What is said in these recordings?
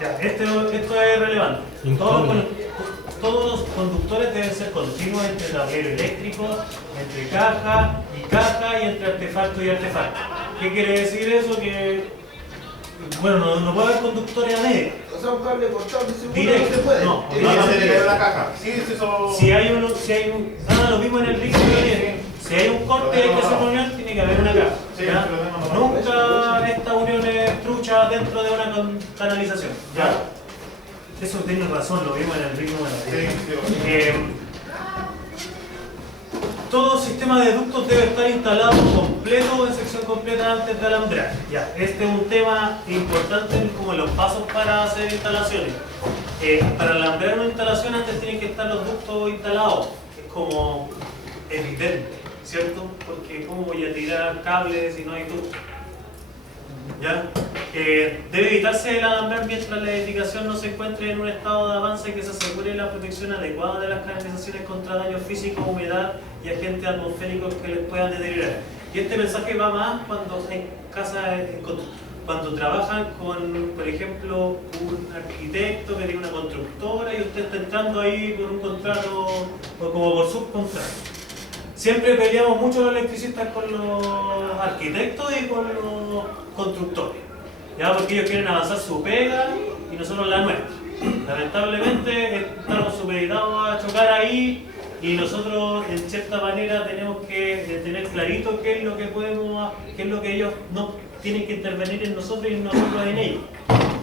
Ya, esto es relevante. Todos los conductores deben ser continuos entre tablero eléctrico, entre caja y entre artefacto y artefacto. ¿Qué quiere decir eso? Que, bueno, no puede haber conductores a medio. O sea, un cable cortado, Directo, no se puede. no. Se le cayó la caja. Sí, eso... Si hay un... lo mismo en el rígido. Si hay un corte y hay que hacer una unión, tiene que haber una caja. ¿Ya? Nunca esta unión es trucha dentro de una canalización. ¿Ya? Eso tiene razón, lo vimos en el ritmo de la todo sistema de ductos debe estar instalado completo en sección completa antes de alambrar. Ya, este es un tema importante como los pasos para hacer instalaciones. Para alambrar una instalación antes tienen que estar los ductos instalados. Es como evidente, ¿cierto? Porque ¿cómo voy a tirar cables si no hay ductos? ¿Ya? Debe evitarse el alambrar mientras la edificación no se encuentre en un estado de avance que se asegure la protección adecuada de las canalizaciones contra daños físicos, humedad y agentes atmosféricos que les puedan deteriorar. Y este mensaje va más cuando hay casas, cuando trabajan con, por ejemplo, un arquitecto que tiene una constructora y usted está entrando ahí por un contrato o como por subcontrato. Siempre peleamos mucho los electricistas con los arquitectos y con los constructores, ¿ya? Porque ellos quieren avanzar su pega y nosotros la nuestra. Lamentablemente estamos supeditados a chocar ahí y nosotros en cierta manera tenemos que tener clarito qué es lo que podemos, qué es lo que ellos no tienen que intervenir en nosotros y nosotros en ellos.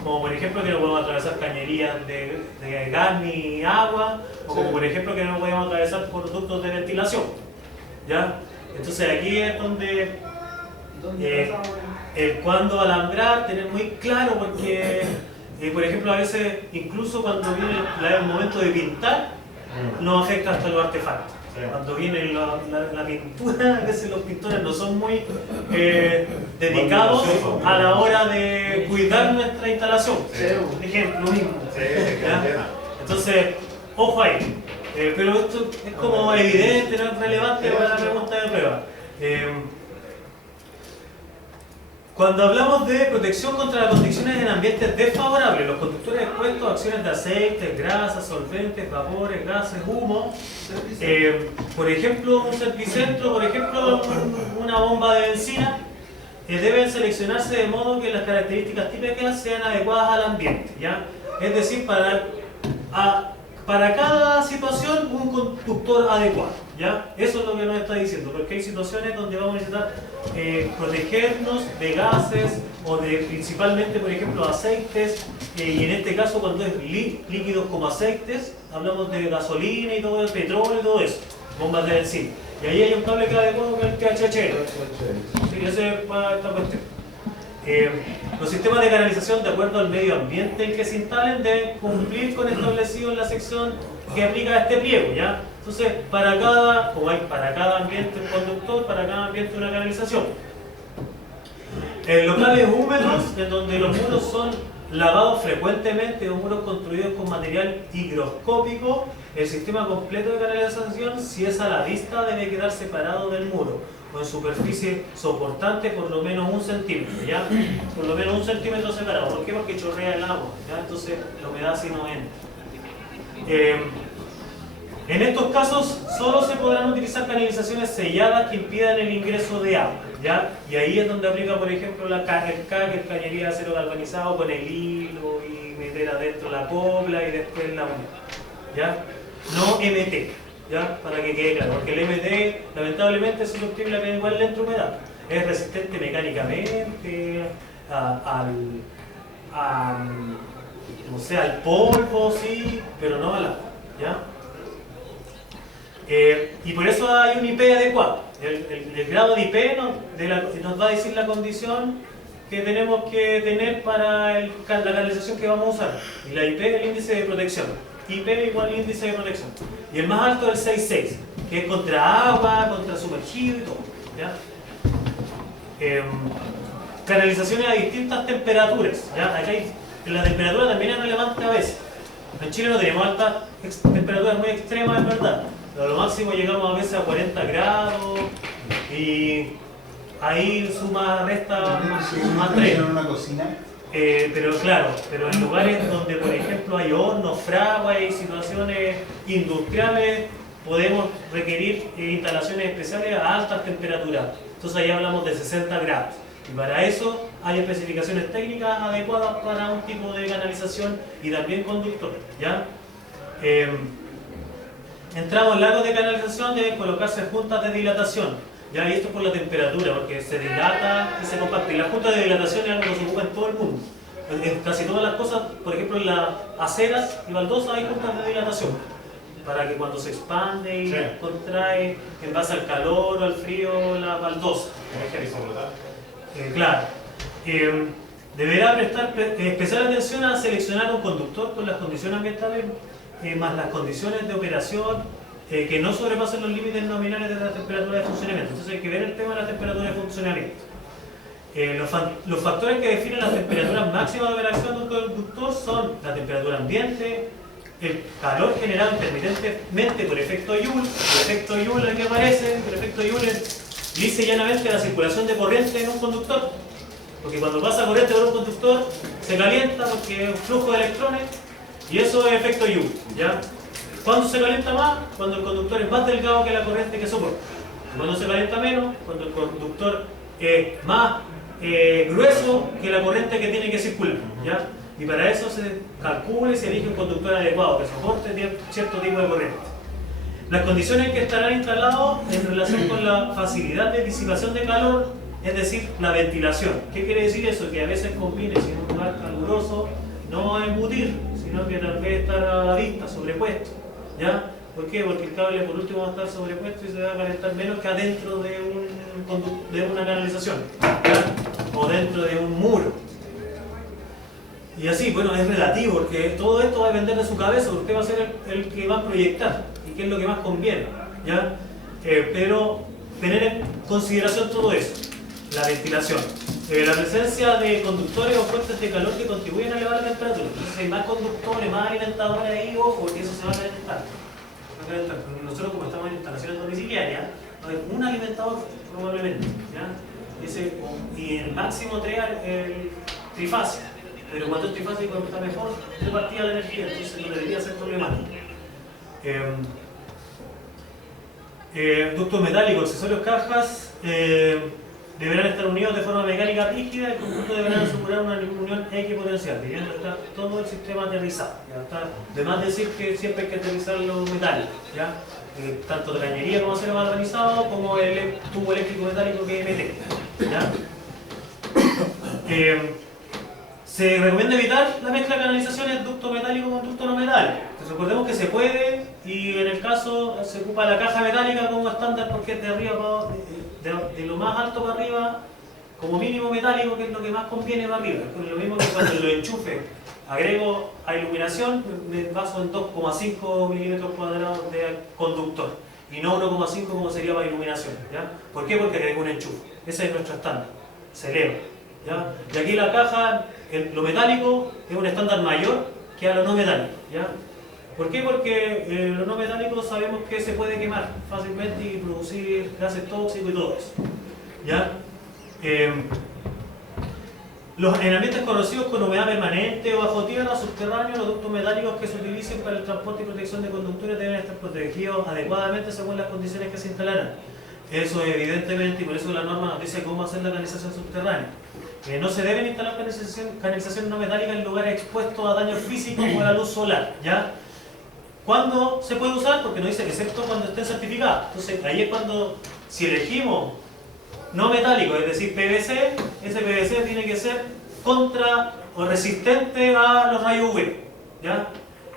Como por ejemplo que no podemos atravesar cañerías de gas ni agua, o como por ejemplo que no podemos atravesar por ductos de ventilación. ¿Ya? Entonces aquí es donde cuando alambrar, tener muy claro porque por ejemplo a veces incluso cuando viene el momento de pintar nos afecta hasta los artefactos. Cuando viene la pintura, a veces los pintores no son muy dedicados a la hora de cuidar nuestra instalación. Por ejemplo, mismo. ¿Ya? Entonces, ojo ahí. Pero esto es como evidente, no es relevante para la pregunta de prueba. Cuando hablamos de protección contra las condiciones en ambientes desfavorables, los conductores expuestos a acciones de aceites, grasas, solventes, vapores, gases, humo, por ejemplo un servicentro, por ejemplo una bomba de benzina, deben seleccionarse de modo que las características típicas sean adecuadas al ambiente, ¿ya? Es decir, para cada situación un conductor adecuado, ¿ya? Eso es lo que nos está diciendo, porque hay situaciones donde vamos a necesitar protegernos de gases o de principalmente, por ejemplo, aceites, y en este caso cuando es líquidos como aceites, hablamos de gasolina y todo el petróleo y todo eso, bombas de benzina. Y ahí hay un cable que es adecuado que es el THC. Sí, ese es para esta cuestión. Los sistemas de canalización, de acuerdo al medio ambiente en que se instalen, deben cumplir con establecido en la sección que aplica este pliego, ¿ya? Entonces, para cada ambiente un conductor, para cada ambiente una canalización. En locales húmedos, en donde los muros son lavados frecuentemente o muros construidos con material higroscópico, el sistema completo de canalización, si es a la vista, debe quedar separado del muro o en superficie soportante por lo menos 1 centímetro, ¿ya? Por lo menos 1 centímetro separado. ¿Por qué? Porque chorrea el agua, ¿ya? Entonces la humedad así no entra. En estos casos solo se podrán utilizar canalizaciones selladas que impidan el ingreso de agua, ¿ya? Y ahí es donde aplica, por ejemplo, el cañería de acero galvanizado con el hilo y meter adentro la copla y después la unión, ¿ya? No MT, ¿ya? Para que quede claro, porque el MT lamentablemente es susceptible a que igual le entre humedad. Es resistente mecánicamente no sé, al polvo, sí, pero no al agua, ¿ya? Y por eso hay un IP adecuado. El grado de IP nos va a decir la condición que tenemos que tener para la canalización que vamos a usar. Y la IP es el índice de protección. IP igual índice de protección. Y el más alto es el 6.6, que es contra agua, contra sumergido y todo, ¿ya? Canalizaciones a distintas temperaturas, ¿ya? Acá la temperatura también es relevante a veces. En Chile no tenemos altas temperaturas muy extremas, en verdad. Pero lo máximo llegamos a veces a 40 grados y ahí suma, resta más 3. ¿En una cocina? Pero claro, pero en lugares donde por ejemplo hay hornos, fraguas y situaciones industriales, podemos requerir instalaciones especiales a altas temperaturas. Entonces ahí hablamos de 60 grados. Y para eso hay especificaciones técnicas adecuadas para un tipo de canalización y también conductor, ¿ya? Entramos en lagos de canalización, deben colocarse juntas de dilatación, ¿ya? Y esto por la temperatura, porque se dilata y se compacta. Y la junta de dilatación es algo que se ocupa en todo el mundo. En casi todas las cosas, por ejemplo en las aceras y baldosas hay juntas de dilatación, para que cuando se expande y contrae en base al calor o al frío la baldosa. Claro. Deberá prestar especial atención a seleccionar un conductor con las condiciones ambientales más las condiciones de operación que no sobrepasen los límites nominales de la temperatura de funcionamiento. Entonces hay que ver el tema de la temperatura de funcionamiento. Los factores que definen las temperaturas máximas de operación de un conductor son la temperatura ambiente, el calor generado intermitentemente por efecto Joule. El efecto Joule aquí aparece, el efecto Joule es lisa y llanamente la circulación de corriente en un conductor, porque cuando pasa corriente por un conductor se calienta porque es un flujo de electrones y eso es efecto Joule, ¿ya? ¿Cuándo se calienta más? Cuando el conductor es más delgado que la corriente que soporta. Cuando se calienta menos, cuando el conductor es más grueso que la corriente que tiene que circular, ¿ya? Y para eso se calcula y se elige un conductor adecuado que soporte cierto tipo de corriente. Las condiciones que estarán instalados en relación con la facilidad de disipación de calor, es decir, la ventilación. ¿Qué quiere decir eso? Que a veces conviene, si en un lugar caluroso, no embutir, sino que tal vez estar a la vista, sobrepuesto, ¿ya? ¿Por qué? Porque el cable por último va a estar sobrepuesto y se va a calentar menos que adentro de una canalización, ¿ya? O dentro de un muro. Y así, bueno, es relativo, porque todo esto va a depender de su cabeza, porque usted va a ser el que va a proyectar y qué es lo que más conviene, ¿ya? Pero tener en consideración todo eso, la ventilación, la presencia de conductores o fuentes de calor que contribuyen a elevar la temperatura. Entonces, hay más conductores, más alimentadores ahí, ojo, porque eso se va a calentar. Nosotros, como estamos en instalaciones domiciliarias, hay un alimentador probablemente, ¿ya? Y el máximo trifásico. Pero cuando es trifásico está mejor repartida la energía, entonces no debería ser problemático. Ductos metálicos, accesorios, cajas deberán estar unidos de forma mecánica rígida. El conjunto deberá asegurar una unión equipotencial, debiendo estar todo el sistema aterrizado. ¿Ya? Está de más decir que siempre hay que aterrizar los metálicos, ¿ya? Tanto de cañería como acero galvanizado, como el tubo eléctrico metálico que MT, ¿ya? Se recomienda evitar la mezcla de canalizaciones ducto metálico con ducto no metálico. Entonces, recordemos que se puede, y en el caso se ocupa la caja metálica como estándar porque es de arriba de lo más alto para arriba, como mínimo metálico, que es lo que más conviene para arriba. Es lo mismo que cuando lo enchufe, agrego a iluminación, me baso en 2,5 milímetros cuadrados de conductor y no 1,5 como sería para iluminación, ¿ya? ¿Por qué? Porque agrego un enchufe. Ese es nuestro estándar. Se eleva, ¿ya? Y aquí la caja, lo metálico es un estándar mayor que a lo no metálico, ¿ya? ¿Por qué? Porque lo no metálico sabemos que se puede quemar fácilmente y producir gases tóxicos y todo eso, ¿ya? En ambientes corrosivos con humedad permanente o bajo tierra, subterráneos, los ductos metálicos que se utilicen para el transporte y protección de conductores deben estar protegidos adecuadamente según las condiciones que se instalarán. Eso evidentemente, y por eso la norma nos dice cómo hacer la canalización subterránea. No se deben instalar canalización no metálica en lugares expuestos a daños físicos o a la luz solar, ¿ya? ¿Cuándo se puede usar? Porque nos dice excepto cuando estén certificadas. Entonces ahí es cuando, si elegimos no metálico, es decir PVC, ese PVC tiene que ser contra o resistente a los rayos UV, ¿ya?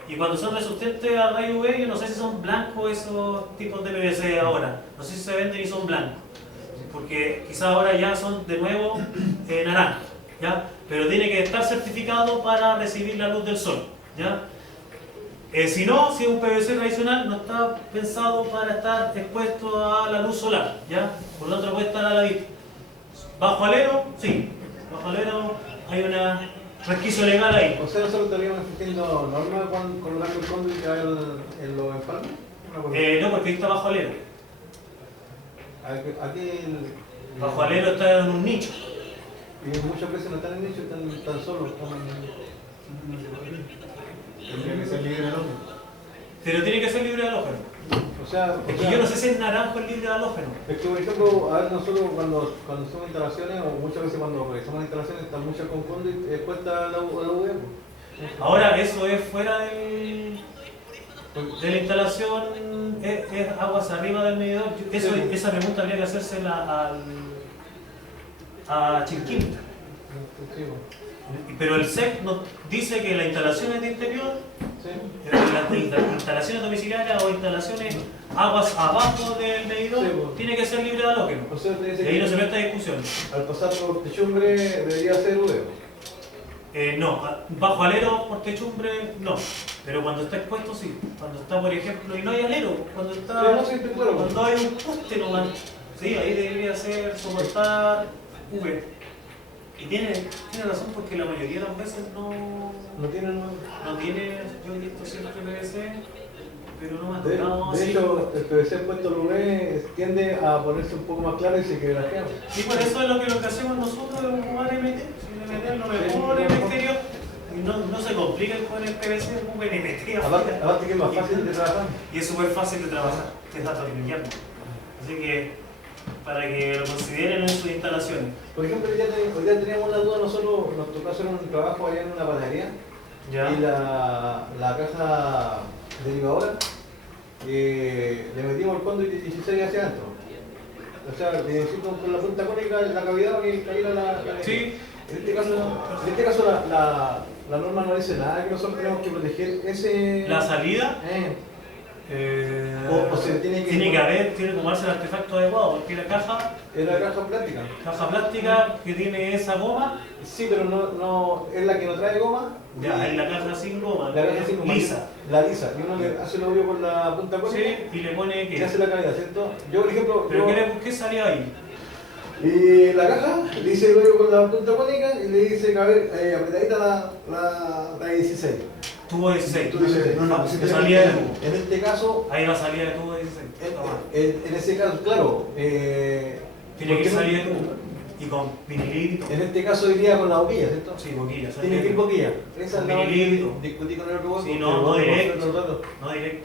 Y cuando son resistentes a rayos UV, yo no sé si son blancos esos tipos de PVC ahora, no sé si se venden y son blancos, porque quizás ahora ya son de nuevo naranja, ¿ya? Pero tiene que estar certificado para recibir la luz del sol, ¿ya? Si no, si es un PVC tradicional, no está pensado para estar expuesto a la luz solar, ¿ya? Por lo tanto, puede estar a la vista. ¿Bajo alero? Sí. Bajo alero hay un resquicio legal ahí. O sea, nosotros estaríamos exigiendo normas colocando el conduit que hay en los empalmes. No, porque ahí está bajo alero. Aquí Bajo alero está en un nicho. Y muchas veces no están en inicio, están solos. Tendría que ser libre de lógica. Pero tiene que ser libre de halógeno. O sea, Es que yo no sé si el naranjo es libre de halógeno. es que por ejemplo, a ver, nosotros cuando hacemos instalaciones, o muchas veces cuando realizamos instalaciones, están muchas con fondo y cuesta la UV. Ahora, eso es fuera de la instalación, es aguas arriba del medidor. Eso, Sí. esa pregunta habría que hacérsela a Chinquinta. Pero el SEC nos dice que las instalaciones de interior, las instalaciones domiciliarias o instalaciones aguas abajo del medidor, Sí, pues. tiene que ser libre de halógeno. O sea, te dice Y ahí no que se mete discusión. al pasar por techumbre debería ser UV. No, bajo alero por techumbre no, pero cuando está expuesto sí. Cuando está, por ejemplo, y no hay alero, cuando está, Sí, no, sí, claro. cuando hay un poste nomás, sí, ahí debería ser soportar V. Y tiene razón porque la mayoría de las veces no tienen. tiene, yo he visto siempre PVC, pero no me ha De tocado así. hecho, el PVC puesto al UV tiende a ponerse un poco más claro y se quebrajea. Sí, por eso es lo que hacemos nosotros de ocupar MT. Si MT es lo mejor en el exterior. Y no se complica con el PVC, ocupen MT. Aparte que es más fácil de trabajar. Y es súper fácil de trabajar, que es dato de invierno. Así que, para que lo consideren en sus instalaciones. Por ejemplo, hoy día teníamos una duda, nosotros nos tocó hacer un trabajo allá en una panadería y la caja derivadora le metimos el conduit de 16 hacia adentro. O sea, necesito con la punta cónica la cavidad que caiga la. Sí. En este caso la norma no dice nada, que nosotros tenemos que proteger ese. La salida. O se tiene que tiene que tomarse el artefacto adecuado, porque la caja es la caja plástica. que tiene esa goma, Sí, pero no es la que no trae goma. ya es la caja sin goma, La caja sin goma, lisa. La lisa. Y uno le hace el hoyo con la punta cónica Sí, y le pone y que. le hace la cavidad, ¿cierto? Yo, por ejemplo, ¿Pero qué salía ahí? y la caja le hice el hoyo con la punta cónica y le dice, a ver, apretadita la 16. Tubo 16. Tú dices, No, pues, que salía de tubo. en este caso, Ahí va salida de tubo 16. en ese caso, claro, Tiene que salir de tubo. Y con vinilito. en este caso iría con la boquilla, ¿cierto? Sí, boquilla. Tiene que ir boquilla. Esa es la Vinilito. discutí con el otro voto. Sí, no directo. No directo.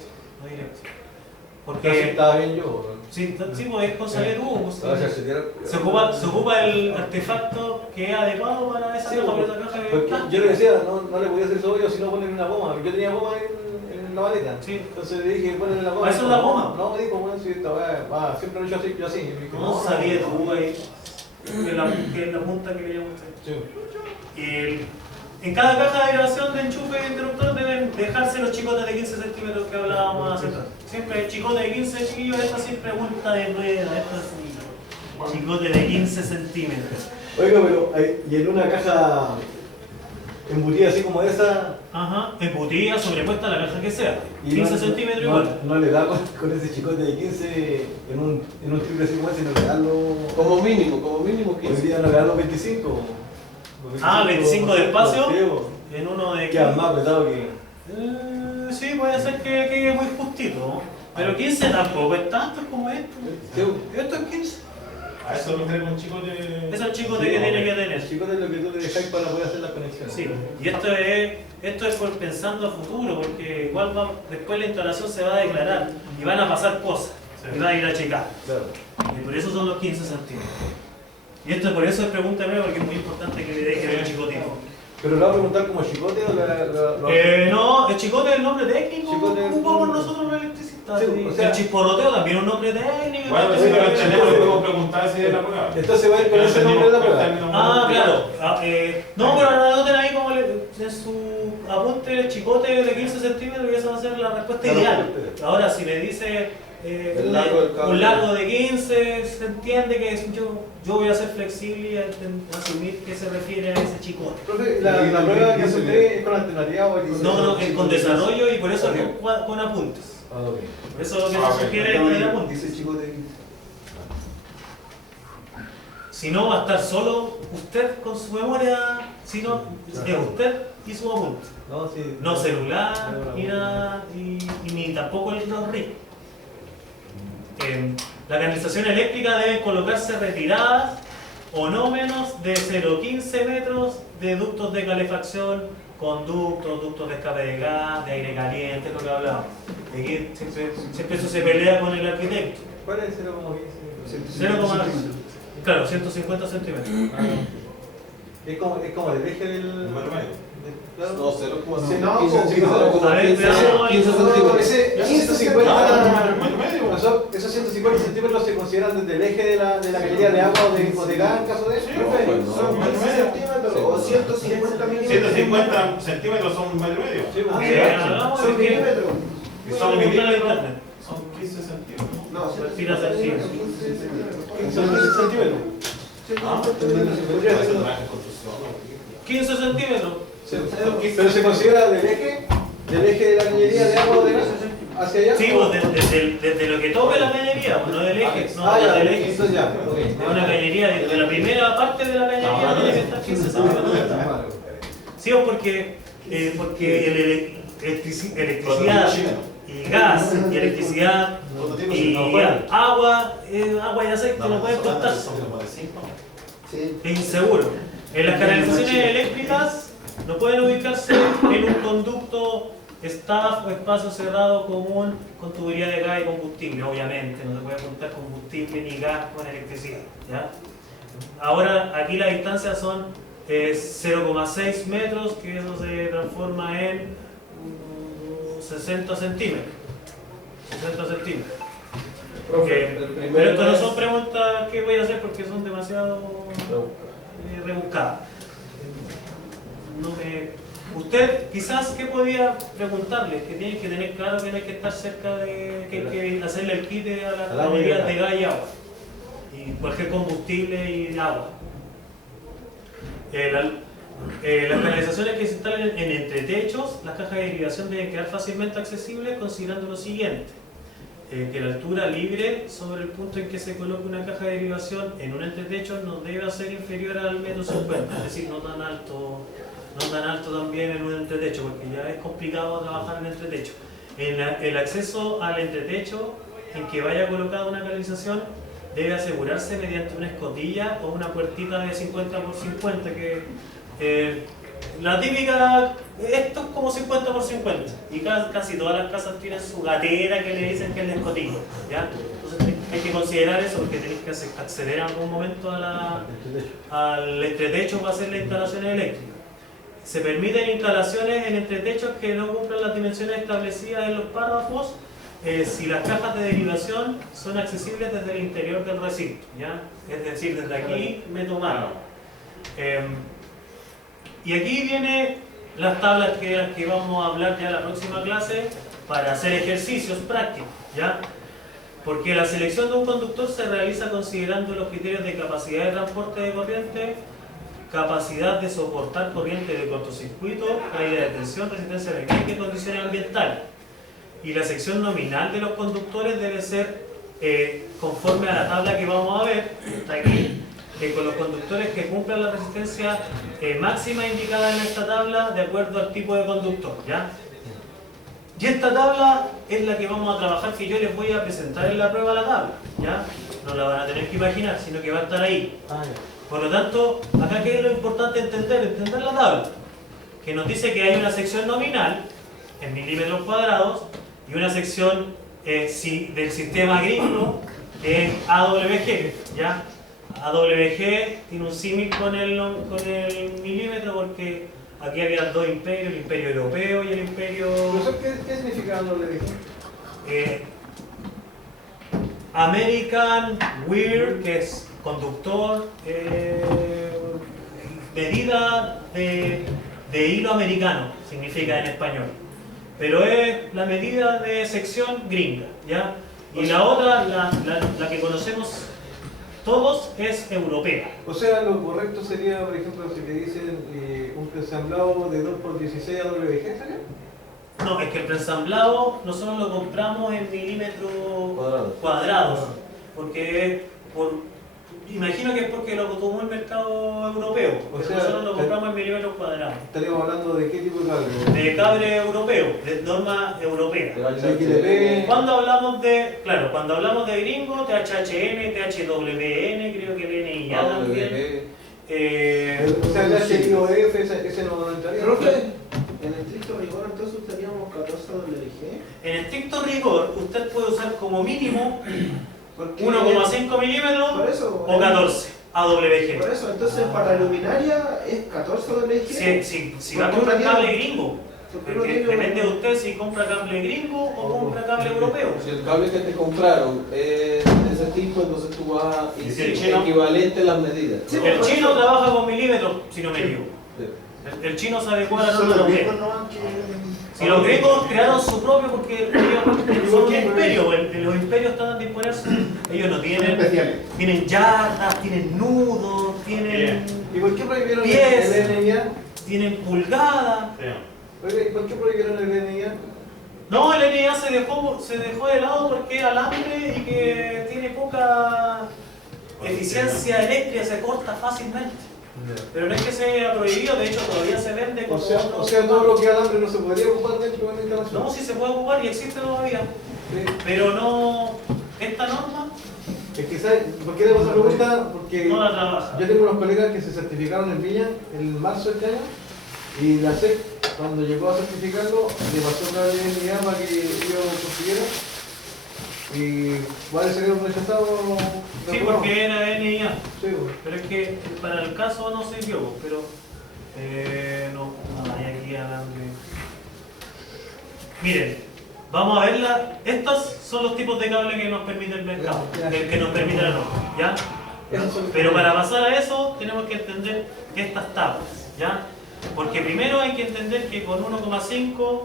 Casi Porque. estaba bien yo. Sí, pues es con salida de tubo. Pues, O sea, se ocupa el artefacto que es adecuado para esa Sí, caja, porque- para esa caja de porque plástico. yo le decía, no le podía hacer eso hoyo si no ponerle una goma. Yo tenía goma en la maleta. Sí. Entonces le dije, ponle la goma. ¿Eso es la goma? No, me dijo, bueno, si esta va, siempre lo he hecho así, yo así. Y me dijo, No salía de tubo ahí. Que es la punta que queríamos hacer. Sí. En cada caja de grabación de enchufe de interruptor deben dejarse los chicotes de 15 centímetros que hablábamos hace rato. Siempre el chicote de 15, chiquillos, esta siempre vuelta de rueda, esta sí. Chicote de 15 centímetros. Oiga, pero y en una caja embutida así como esa. Ajá, embutida, sobrepuesta la caja que sea. Y 15 no- centímetros no, igual. No le da con ese chicote de 15 en un triple así como ese, no le dan los. Como mínimo Hoy 15. día no le dan los 25. Ah, 25 de espacio. Sí, bo. En uno de Queda más apretado que. sí, puede ser que quede muy justito, ¿no? Pero 15 tampoco es tanto como esto. Sí, bo. Esto es 15. A eso lo trae un chico de. Ese es el chicote Sí, que bo. tiene que tener. El chicote es lo que tú le dejáis para poder hacer las conexiones. Sí, y esto es por pensando a futuro, porque igual después la instalación se va a declarar y van a pasar cosas, y va a ir a checar. Claro. Y por eso son los 15 centímetros. Y esto por eso es pregúntame, porque es muy importante que le dejen el chicotito. ¿Pero le va a preguntar como chicote o No, el chicote es el nombre técnico, Chicote- ocupamos nosotros los electricistas. Sí, Sí, o sea- el chisporroteo también es un nombre técnico. Bueno, ¿no? si no lo sí, entendemos, sí. le podemos preguntar si es la prueba. Entonces va a ir con ese nombre de la prueba. Ah, claro. No, pero anoten ahí como en su apunte el chicote de 15 centímetros y esa va a ser la respuesta Claro, ideal. perfecto. Ahora, si me dice El largo del cable. un largo de 15, se entiende que yo voy a ser flexible y a asumir que se refiere a ese chicote. Profe, la prueba que hace usted es con alternativa o No, es con desarrollo y por eso es con apuntes. Ah, ok. Por eso lo que Ah, se ok. sugiere es con apuntes. Dice chicote. Si no, va a estar solo usted con su memoria, si no, es usted y su apunte. No, sí. No celular, ni nada, y ni tampoco los RIC. La canalización eléctrica deben colocarse retiradas o no menos de 0,15 metros de ductos de calefacción, conductos, ductos de escape de gas, de aire caliente, lo que hablamos. Aquí siempre eso se pelea con el arquitecto. ¿Cuál es el 0,15? 0,15. Claro, 150 centímetros. Es como el eje del... No, 0,5. A ver, veamos 15 centímetros. Esos 150 centímetros se consideran desde el eje de la cañería de agua o de gas en caso de eso. Son 15 centímetros o 150 milímetros. 150 centímetros son 1,5 metros. Son milímetros. Y son milímetros. Son 15 centímetros. No, Tira centímetros. 15 centímetros. Ah, construcción. 15 centímetros. Pero se considera del eje de la cañería de agua o de gas hacia allá. Sí, pues desde lo que toque la cañería, pues no del eje. No, ya, del eje. eso ya. Es una cañería, de la primera parte de la cañería tiene que estar 15 centímetros. Sí, porque electricidad y gas y electricidad y agua y aceite no pueden contar. Es inseguro. En las canalizaciones eléctricas no pueden ubicarse en un conducto staff o espacio cerrado común con tubería de gas y combustible, obviamente. No se puede juntar combustible ni gas con electricidad. ¿Ya? Ahora, aquí las distancias son 0,6 metros, que eso se transforma en 60 centímetros. 60 centímetros. Pero esto no son preguntas que voy a hacer porque son demasiado rebuscadas. Usted quizás que podía preguntarle, que tiene que tener claro que no hay que estar cerca de, que hay que hacerle el quite a las cañerías de gas y agua y cualquier combustible y agua. Las canalizaciones que se instalan en entretechos, las cajas de derivación deben quedar fácilmente accesibles considerando lo siguiente: que la altura libre sobre el punto en que se coloque una caja de derivación en un entretecho no debe ser inferior al 1,50 m, es decir, no tan alto también en un entretecho, porque ya es complicado trabajar en entretecho. El acceso al entretecho en que vaya colocada una canalización debe asegurarse mediante una escotilla o una puertita de 50 por 50, que la típica, esto es como 50 por 50, y casi todas las casas tienen su gatera que le dicen que es la escotilla, ¿ya? Entonces hay que considerar eso porque tenéis que acceder en algún momento al entretecho para hacer las instalaciones eléctricas. Se permiten instalaciones en entretechos que no cumplan las dimensiones establecidas en los párrafos si las cajas de derivación son accesibles desde el interior del recinto, ¿ya? Es decir, desde aquí meto mano. Y aquí vienen las tablas que vamos a hablar ya en la próxima clase para hacer ejercicios prácticos, ¿ya? Porque la selección de un conductor se realiza considerando los criterios de capacidad de transporte de corriente, capacidad de soportar corriente de cortocircuito, caída de tensión, resistencia mecánica y condiciones ambientales. Y la sección nominal de los conductores debe ser conforme a la tabla que vamos a ver, está aquí, con los conductores que cumplan la resistencia máxima indicada en esta tabla de acuerdo al tipo de conductor, ¿ya? Y esta tabla es la que vamos a trabajar, que yo les voy a presentar en la prueba la tabla, ¿ya? No la van a tener que imaginar, sino que va a estar ahí. Por lo tanto, acá ¿qué es lo importante entender la tabla? Que nos dice que hay una sección nominal en milímetros cuadrados y una sección del sistema gringo en AWG, ¿ya? AWG tiene un símil con el milímetro porque aquí había dos imperios, el imperio europeo y el imperio... ¿Qué significa AWG? American Weir, que es conductor, medida de hilo americano, significa en español. Pero es la medida de sección gringa, ¿ya? Y la otra, la que conocemos todos, es europea. O sea, lo correcto sería, por ejemplo, si te dicen un preensamblado de 2x16 AWG, ¿sería? No, es que el preensamblado nosotros lo compramos en milímetros cuadrados, porque imagino que es porque lo tomó el mercado europeo, porque sea, nosotros lo compramos en milímetros cuadrados. Estaríamos hablando de qué tipo de cable. De cable europeo, de norma europea. XLP. Cuando hablamos de, claro, cuando hablamos de gringo, THHN, THWN, creo que NIA también. O sea, el HIOF, ese no entraría. Profe, en estricto rigor entonces usaríamos 14 WG. En estricto rigor, usted puede usar como mínimo Porque 1,5 milímetros por eso, o 14 AWG. Por eso, entonces para luminaria es 14 WG. Si va a comprar cable gringo, Porque porque depende de usted si compra cable gringo o compra cable europeo. Si el cable que te compraron es de ese tipo, entonces tú vas a ¿Y si el chino? equivalente a las medidas. Sí, El por chino eso. trabaja con milímetros, si no me equivoco. Sí. El chino sabe cuál es la Son norma los europea. viejos no que... Si los griegos crearon su propio, porque ellos son un imperio, los imperios tratan de imponerse, ellos no tienen, tienen yardas, tienen nudos, tienen ¿Y por qué prohibieron pies, el NIA? tienen pulgadas. Oye, ¿por qué prohibieron el NIA? No, el NIA se dejó de lado porque es alambre y que tiene poca eficiencia eléctrica, se corta fácilmente. Pero no es que sea prohibido, de hecho todavía se vende como... O sea, todo lo que es alambre no se podría ocupar dentro de la instalación. No, sí se puede ocupar y existe todavía, Sí. pero no... Esta norma Es que, ¿sabes por qué te paso la pregunta? Porque no la trabaja. yo tengo unos colegas que se certificaron en Viña en marzo de este año y la SEC, cuando llegó a certificarlo, le pasó otra vez NIA para que ellos consiguieran y varios salieron rechazados. Sí, porque era NIA, Sí, pues. pero es que para el caso no sirvió, pero no hay aquí alambre. Miren, vamos a verla. Estos son los tipos de cable que nos permite el mercado, que nos permite la norma, ¿ya? Pero para pasar a eso tenemos que entender estas tablas, ¿ya? Porque primero hay que entender que con 1,5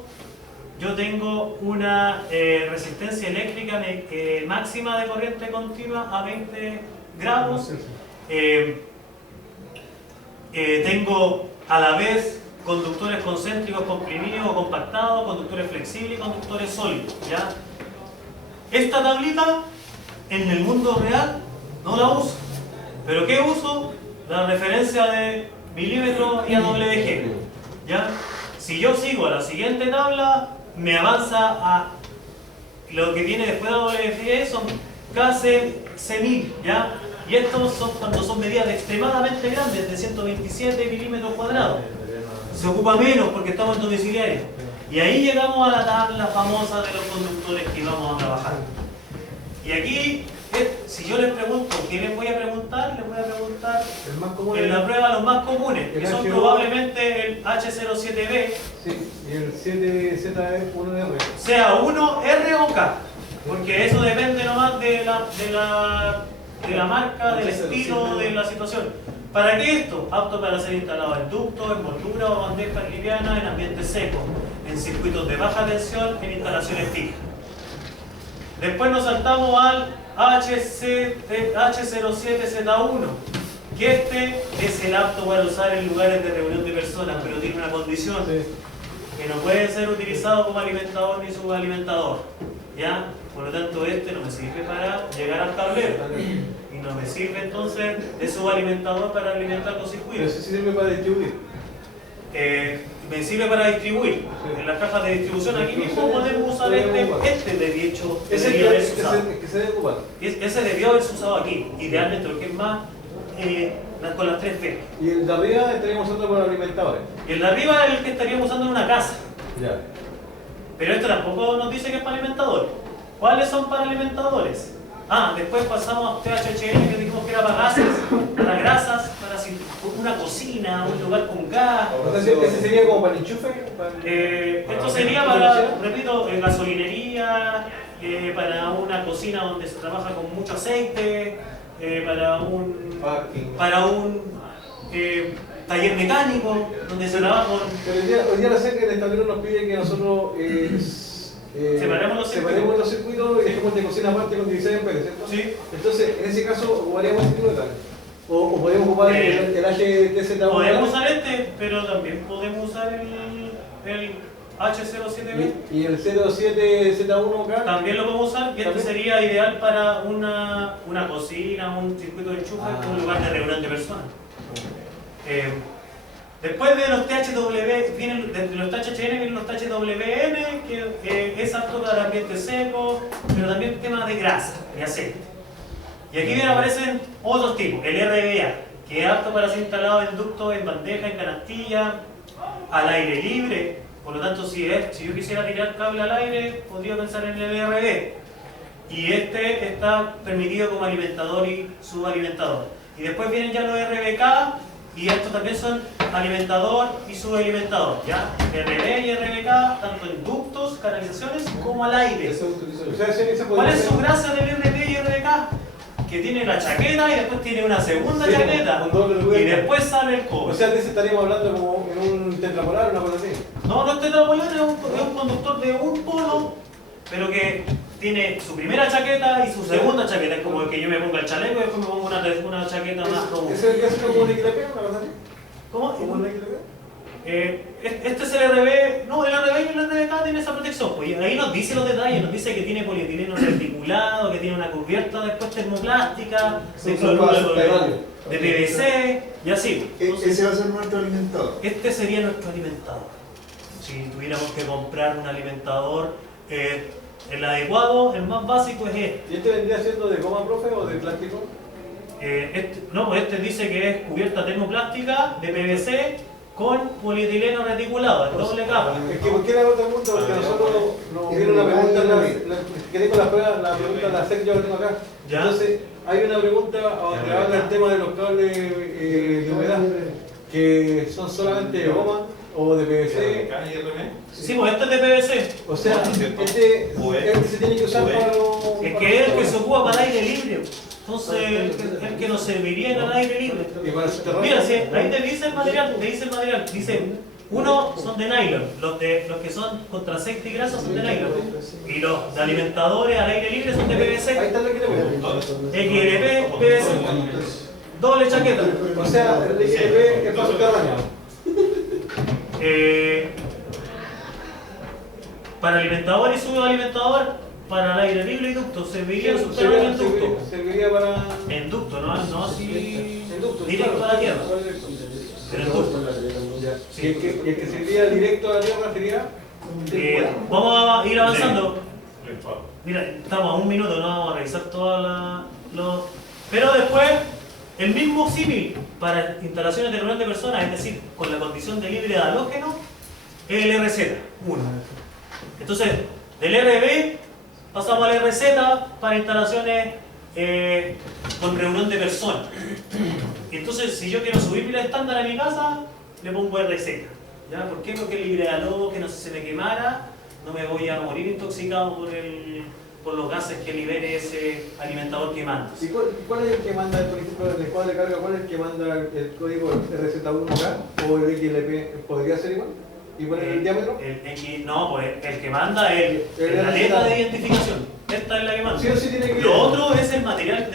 yo tengo una resistencia eléctrica máxima de corriente continua a 20 grados. Tengo a la vez conductores concéntricos comprimidos o compactados, conductores flexibles y conductores sólidos, ¿ya? Esta tablita en el mundo real no la uso. ¿Pero qué uso? La referencia de milímetros y AWG, ¿ya? Si yo sigo a la siguiente tabla, me avanza a lo que viene después de AWG, son KC1000, ¿ya? Y estos son cuando son medidas extremadamente grandes, de 127 milímetros cuadrados. Se ocupa menos porque estamos en domiciliario. Y ahí llegamos a la tabla famosa de los conductores que vamos a trabajar. Y aquí, si yo les pregunto, ¿qué les voy a preguntar? Les voy a preguntar El más común en la prueba los más comunes, que el son H2. probablemente el H07B, Sí, y el 7ZE1R. sea 1, R o K, porque eso depende nomás de la marca, del estilo, de la situación. ¿Para qué esto? Apto para ser instalado en ductos, en molduras o bandejas livianas, en ambientes secos, en circuitos de baja tensión, en instalaciones fijas. Después nos saltamos al H07Z1, que este es el apto para usar en lugares de reunión de personas, pero tiene una condición, que no puede ser utilizado como alimentador ni subalimentador, ¿ya? Por lo tanto, este no me sirve para llegar al tablero y no me sirve entonces de subalimentador para alimentar los Pero circuitos. ese sí sirve para distribuir. Me sirve para distribuir. En las cajas de distribución aquí mismo podemos usar este de hecho Ese debería haberse es usado. el que se debe ocupar. Ese debió haberse usado aquí, idealmente, porque es más con las 3 B. Y el de arriba estaríamos usando para alimentadores. Y el de arriba es el que estaríamos usando en una casa. Ya. Pero esto tampoco nos dice que es para alimentadores. ¿Cuáles son para alimentadores? Después pasamos a THHN, que dijimos que era para gases, para grasas, para una cocina, un lugar con gas. O sea, ese sería como para el enchufe. Esto sería para, repito, gasolinería, para una cocina donde se trabaja con mucho aceite, para un taller mecánico, donde se trabaja con... Pero hoy día la SEC, el tablero nos pide que nosotros Separemos los circuitos y dejemos de cocina aparte con 16 amperes, ¿cierto? Sí. Entonces, en ese caso, ocuparíamos este tipo de cable. O podemos ocupar el HTZ1. Podemos usar este, pero también podemos usar H07B. ¿Y el 07Z1K? También lo podemos usar y este ¿También? sería ideal para una cocina, un circuito de enchufe, un lugar de reunión de personas. Después de los THW, de los THN vienen los THWN, que es apto para ambiente seco, pero también tema de grasa, de aceite. Y aquí bien aparecen otros tipos, el RBA, que es apto para ser instalado en ductos, en bandeja, en canastilla, al aire libre. Por lo tanto, si yo quisiera tirar cable al aire, podría pensar en el RB. Y este está permitido como alimentador y subalimentador. Y después vienen ya los RBK, y estos también son alimentador y subalimentador, ¿ya? RB y RBK, tanto en ductos, canalizaciones, como al aire. ¿Cuál es su gracia del RB y RBK? Que tiene la chaqueta y después tiene una segunda chaqueta. Y después sale el cobre. O sea, de ese estaríamos hablando como en un tetrapolar, una cosa así. No es tetrapolar, es un conductor de un polo, pero que tiene su primera chaqueta y su segunda chaqueta. Es como el que yo me ponga el chaleco y después me pongo una chaqueta más robusta. ¿Es el que hace como un XLP, una cosa así? ¿Cómo? ¿Como un XLP? Este es el RB, no, el RB y el RBK tienen esa protección, pues, y ahí nos dice los detalles, nos dice que tiene polietileno reticulado, que tiene una cubierta después termoplástica, de cloruro de PVC y así. Ese va a ser nuestro alimentador. Este sería nuestro alimentador. Si tuviéramos que comprar un alimentador, el adecuado, el más básico es este. ¿Y este vendría siendo de goma, profe, o de plástico? Este dice que es cubierta termoplástica de PVC con polietileno reticulado, en doble capa. Es que, ¿por qué le hago todo el mundo? Porque nosotros nos viene una pregunta, que tengo la pregunta de la SEC, yo la tengo acá. ¿Ya? Entonces, hay una pregunta donde habla el tema de los cables de humedad, que son solamente de goma o de PVC. Sí, pues este es de PVC. O sea, este se tiene que usar para los... Es que es el que se ocupa para el aire libre. Entonces, el que nos serviría en el aire libre. Y para el subterráneo. Mira, sí, ahí te dice el material, dice, uno son de nylon, los que son contra aceite y grasa son de nylon, y los de alimentadores al aire libre son de Ahí PVC, está lo que le veo. XLP, PVC, doble chaqueta. O sea, el XLP es para subterráneo. Para alimentador y subalimentador, para el aire libre y ducto, serviría en subterráneo en ducto. Serviría para... En ducto, no así En ducto, directo a la tierra. Pero en ducto. Y el que serviría directo a la tierra sería... Vamos a ir avanzando. Mira, estamos a un minuto, no vamos a revisar todas las... Pero después, el mismo símil para instalaciones de reunión de personas, es decir, con la condición de libre de halógeno, es el RZ1. Entonces, del RB pasamos al RZ para instalaciones con reunión de personas. Entonces, si yo quiero subir el estándar a mi casa, le pongo RZ. ¿Ya? ¿Por qué? Porque es libre de halógeno, si se me quemara, no me voy a morir intoxicado por los gases que libere ese alimentador que manda. ¿Y cuál es el que manda, por ejemplo, en el cuadro de carga, cuál es el que manda el código RZ1K o el XLP? ¿Podría ser igual? ¿Y poner el diámetro? No, pues el que manda es la letra de identificación. Esta es la que manda. Sí o sí tiene que ir. Lo otro es el material